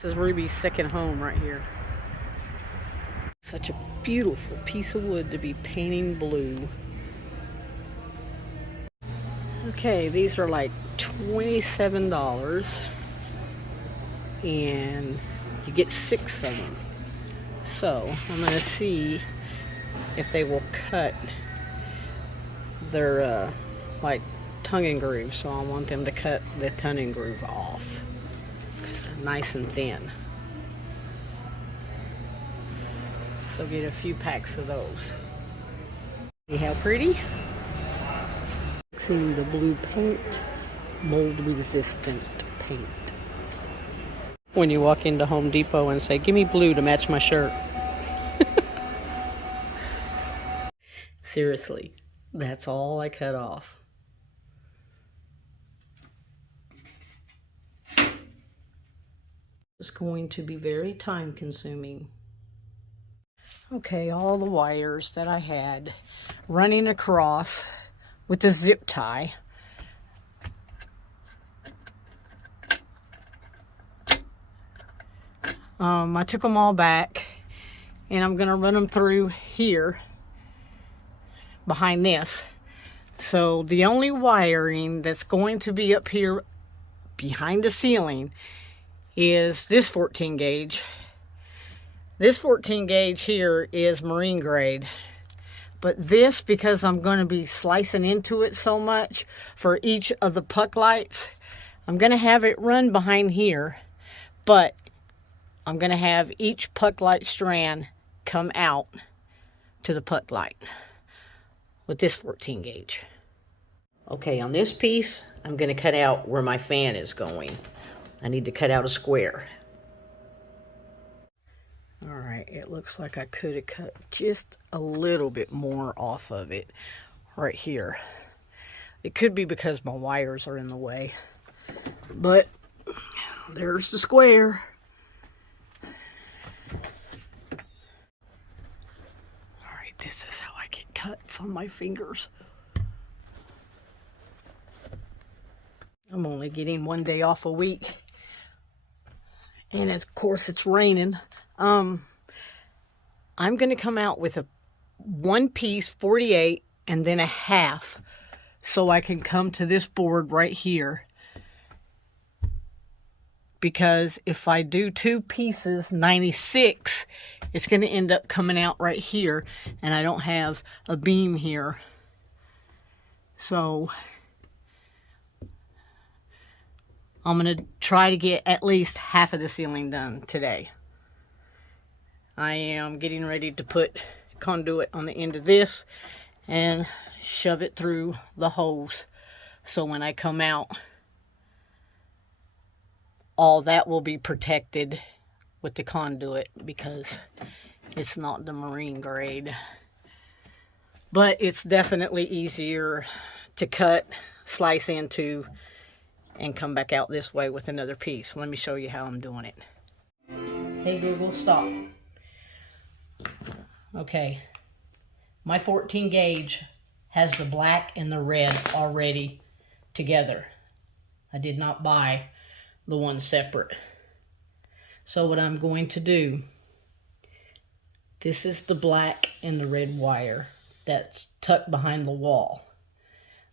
This is Ruby's second home right here. Such a beautiful piece of wood to be painting blue. Okay, these are like $27 and you get 6 of them. So I'm gonna see if they will cut their like tongue and groove. So I want them to cut the tongue and groove off. Nice and thin. So get a few packs of those. See how pretty? Mixing the blue paint, mold resistant paint. When you walk into Home Depot and say, give me blue to match my shirt. Seriously, that's all I cut off. It's going to be very time consuming. Okay, all the wires that I had running across with the zip tie. I took them all back and I'm gonna run them through here behind this. So the only wiring that's going to be up here behind the ceiling is this 14 gauge. This 14 gauge here is marine grade. But this, because I'm going to be slicing into it so much for each of the puck lights, I'm going to have it run behind here. But I'm going to have each puck light strand come out to the puck light with this 14 gauge. Okay, on this piece, I'm going to cut out where my fan is going. I need to cut out a square. All right, it looks like I could have cut just a little bit more off of it right here. It could be because my wires are in the way, but there's the square. All right, this is how I get cuts on my fingers. I'm only getting 1 day off a week. And of course it's raining. I'm going to come out with a 1-piece 48 and then a half so I can come to this board right here. Because if I do 2 pieces 96, it's going to end up coming out right here and I don't have a beam here. So I'm going to try to get at least half of the ceiling done today. I am getting ready to put conduit on the end of this and shove it through the holes. So when I come out, all that will be protected with the conduit because it's not the marine grade. But it's definitely easier to cut, slice into, and come back out this way with another piece. Let me show you how I'm doing it. Hey Google, stop. Okay, my 14 gauge has the black and the red already together. I did not buy the one separate. So what I'm going to do, this is the black and the red wire that's tucked behind the wall.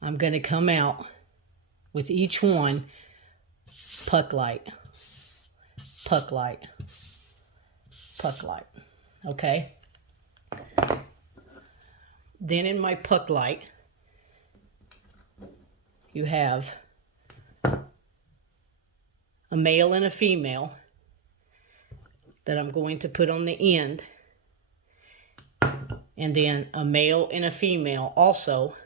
I'm going to come out with each one, puck light, puck light, puck light, okay? Then in my puck light, you have a male and a female that I'm going to put on the end, and then a male and a female also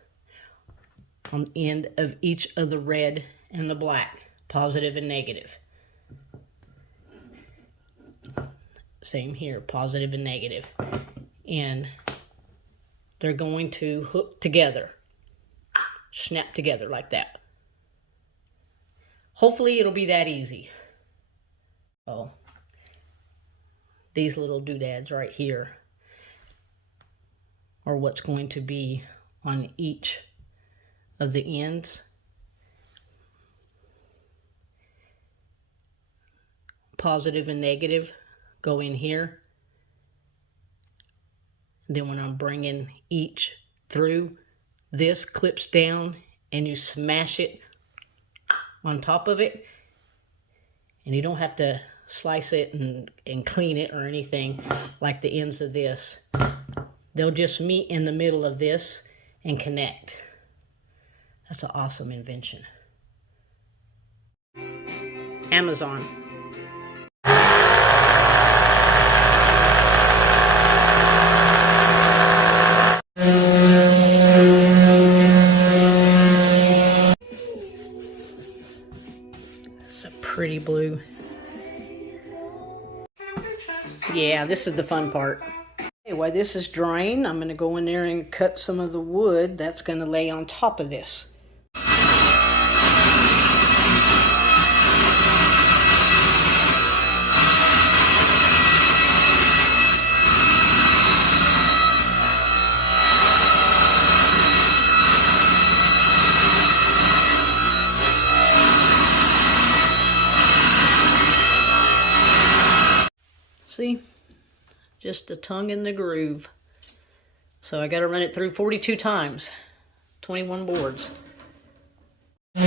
on the end of each of the red and the black, positive and negative. Same here, positive and negative. And they're going to hook together, snap together like that. Hopefully it'll be that easy. Oh, these little doodads right here are what's going to be on each of the ends. positive and negative go in here. Then when I'm bringing each through, this clips down and you smash it on top of it. And you don't have to slice it and clean it or anything like the ends of this. They'll just meet in the middle of this and connect. That's an awesome invention. Amazon. It's a pretty blue. Yeah, this is the fun part. Okay, while this is drying, I'm going to go in there and cut some of the wood that's going to lay on top of this. See? Just a tongue in the groove. So I got to run it through 42 times. 21 boards. I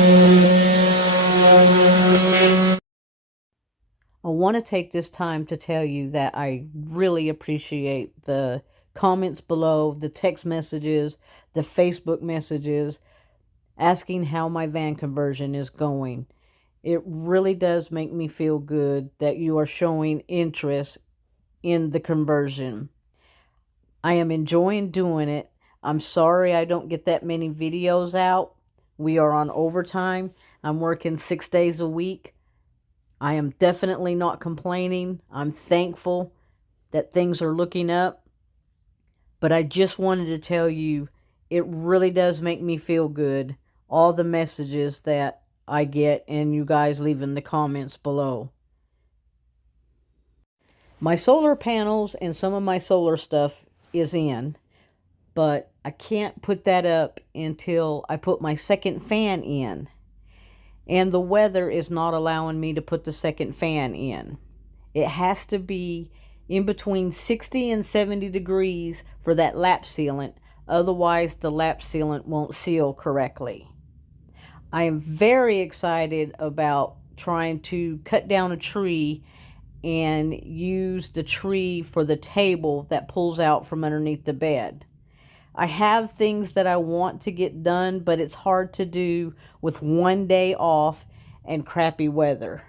want to take this time to tell you that I really appreciate the comments below, the text messages, the Facebook messages, asking how my van conversion is going. It really does make me feel good that you are showing interest in the conversion. I am enjoying doing it. I'm sorry I don't get that many videos out. We are on overtime. I'm working 6 days a week. I am definitely not complaining. I'm thankful that things are looking up. But I just wanted to tell you, it really does make me feel good. All the messages that I get and you guys leaving the comments below. My solar panels and some of my solar stuff is in, but I can't put that up until I put my second fan in. And the weather is not allowing me to put the second fan in. It has to be in between 60 and 70 degrees for that lap sealant. Otherwise, the lap sealant won't seal correctly. I am very excited about trying to cut down a tree and use the tree for the table that pulls out from underneath the bed. I have things that I want to get done, but it's hard to do with 1 day off and crappy weather.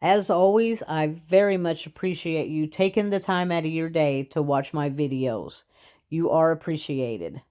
As always, I very much appreciate you taking the time out of your day to watch my videos. You are appreciated.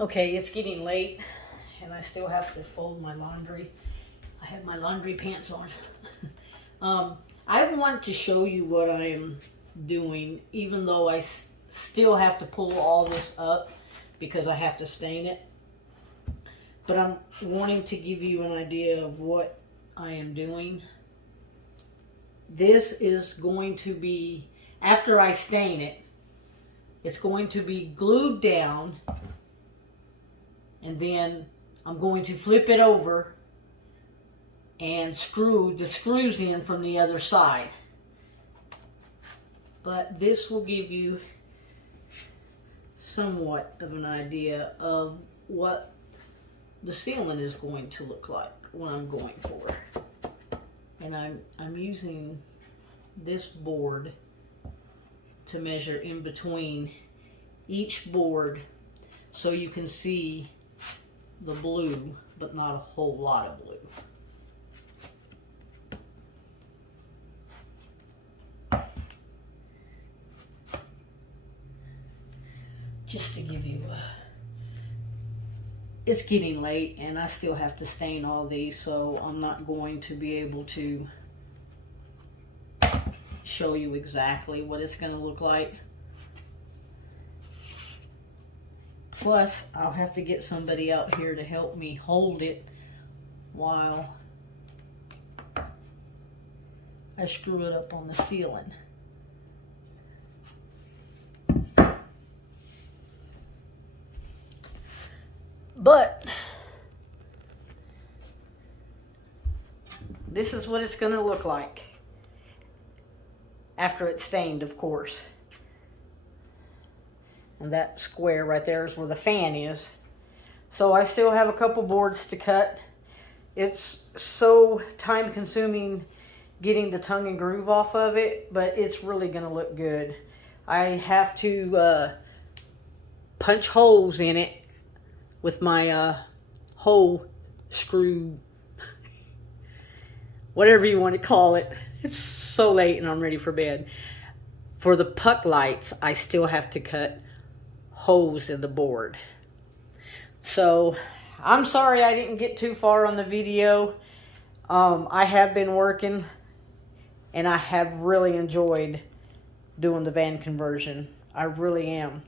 Okay, it's getting late and I still have to fold my laundry. I have my laundry pants on. I want to show you what I am doing, even though I still have to pull all this up because I have to stain it. But I'm wanting to give you an idea of what I am doing. This is going to be, after I stain it, it's going to be glued down. And then I'm going to flip it over and screw the screws in from the other side. But this will give you somewhat of an idea of what the ceiling is going to look like, what I'm going for. And I'm using this board to measure in between each board so you can see the blue, but not a whole lot of blue. Just to give you it's getting late and I still have to stain all these, so I'm not going to be able to show you exactly what it's going to look like. Plus, I'll have to get somebody out here to help me hold it while I screw it up on the ceiling. But this is what it's going to look like after it's stained, of course. And that square right there is where the fan is. So I still have a couple boards to cut. It's so time consuming getting the tongue and groove off of it, but it's really going to look good. I have to punch holes in it with my hole screw, whatever you want to call it. It's so late and I'm ready for bed. For the puck lights, I still have to cut holes in the board. So I'm sorry I didn't get too far on the video. I have been working and I have really enjoyed doing the van conversion. I really am.